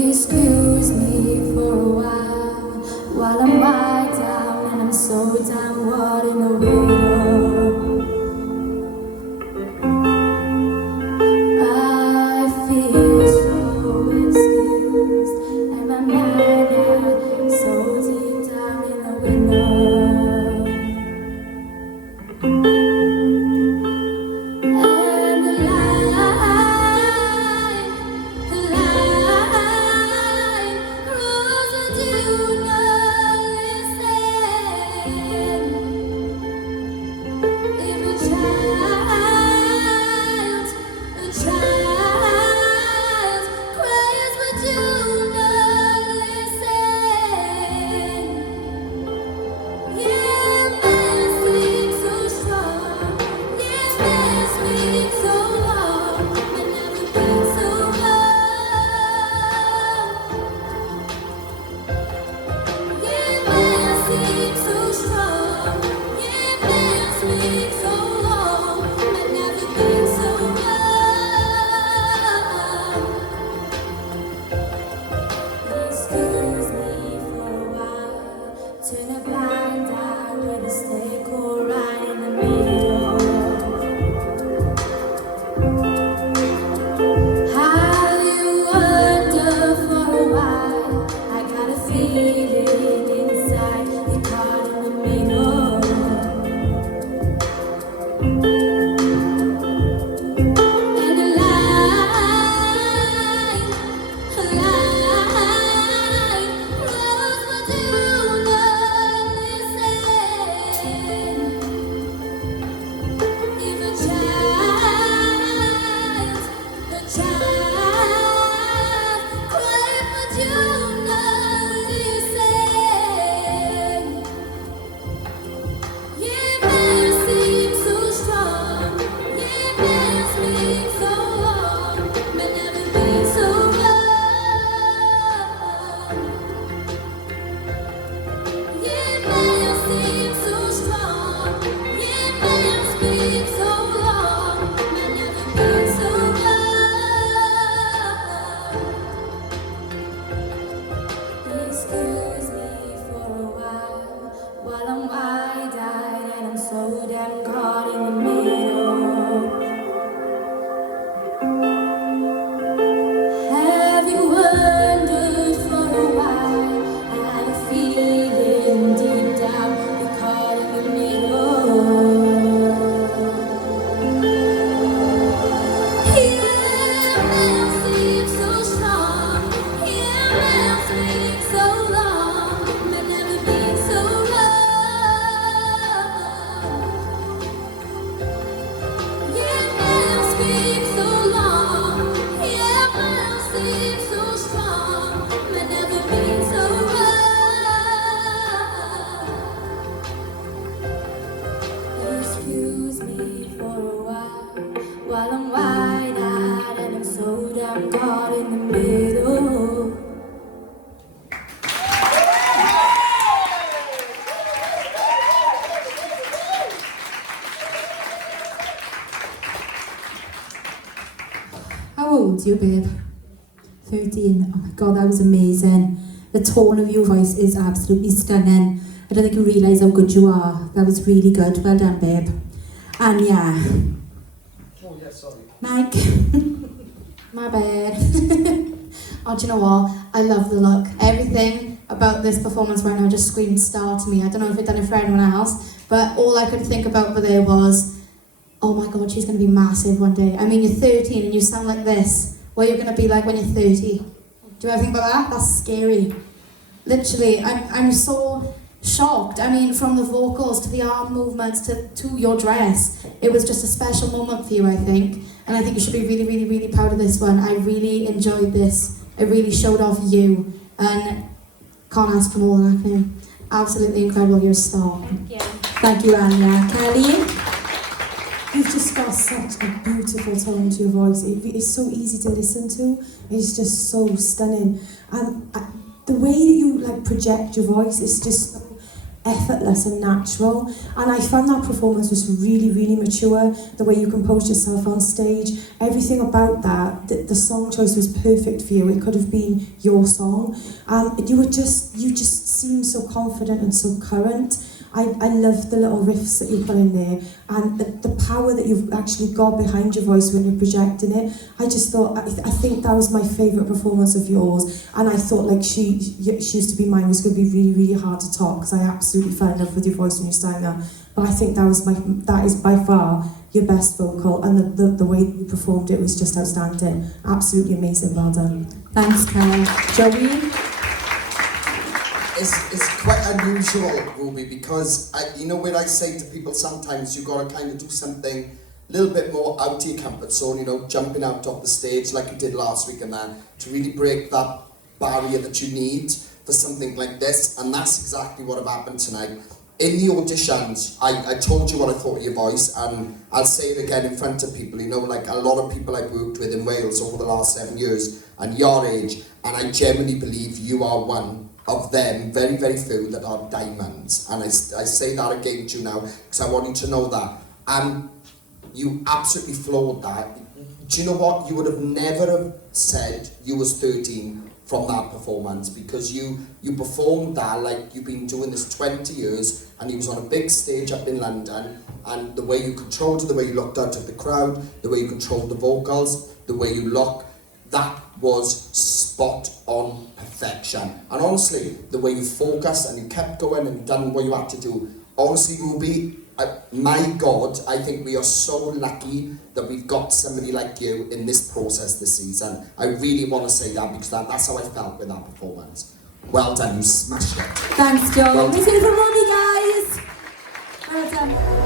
Excuse me for a while I'm right down and I'm so damn what in the window. I feel so excused and my mind is so deep down in the window. Turn a blind eye with a snake or right in the middle. Have you wondered for a while? I got a feeling inside you're caught in the middle. And a line grows with you. Excuse me for a while I'm wide-eyed and I'm so damn caught in the middle. Have you wondered for a while? I had a feeling deep down you're caught in the middle. Excuse me for a while I'm wide-eyed and I'm so damn caught in the middle. How old are you, babe? 13. Oh my god, that was amazing. The tone of your voice is absolutely stunning. I don't think you realise how good you are. That was really good. Well done, babe. And yeah. Oh, yeah, sorry. Mike. My bad. Oh, do you know what? I love the look. Everything about this performance right now just screamed star to me. I don't know if it's done it for anyone else, but all I could think about there was, oh my god, she's going to be massive one day. I mean, you're 13 and you sound like this. What are you going to be like when you're 30? Do you ever think about that? That's scary. Literally, I'm so shocked. I mean, from the vocals to the arm movements to your dress, it was just a special moment for you, I think. And I think you should be really, really, really proud of this one. I really enjoyed this. It really showed off you. And can't ask for more than that, can you? Absolutely incredible. You're a star. Thank you. Thank you, Anya. Kelly? You've just got such a beautiful tone to your voice. It's so easy to listen to. It's just so stunning. And the way that you project your voice is just so effortless and natural. And I found that performance was really, really mature. The way you composed yourself on stage, everything about that, the song choice was perfect for you. It could have been your song. You just seemed so confident and so current. I love the little riffs that you put in there, and the power that you've actually got behind your voice when you're projecting it. I just thought, I think that was my favourite performance of yours, and I thought like she used to be mine was going to be really, really hard to top, because I absolutely fell in love with your voice when you sang that. But I think that is by far your best vocal, and the way you performed it was just outstanding. Absolutely amazing, well done. Thanks, Claire. Joey? It's quite unusual, Ruby, because when I say to people sometimes you've got to kind of do something a little bit more out of your comfort zone, jumping out of the stage like you did last week and that, to really break that barrier that you need for something like this, and that's exactly what have happened tonight. In the auditions, I told you what I thought of your voice, and I'll say it again in front of people, like a lot of people I've worked with in Wales over the last 7 years, and your age, and I genuinely believe you are one of them, very, very few, that are diamonds. And I say that again to you now, because I want you to know that. And you absolutely floored that. Do you know what? You would have never have said you was 13 from that performance, because you performed that like you've been doing this 20 years, and you was on a big stage up in London, and the way you controlled it, the way you looked out at the crowd, the way you controlled the vocals, the way you look, that was spot on perfection. And honestly, the way you focused and you kept going and done what you had to do, honestly, Ruby, my God, I think we are so lucky that we've got somebody like you in this process this season. I really want to say that, because that's how I felt with that performance. Well done, you smashed it. Thanks, Joey. Well This is from Ruby, guys. Well done.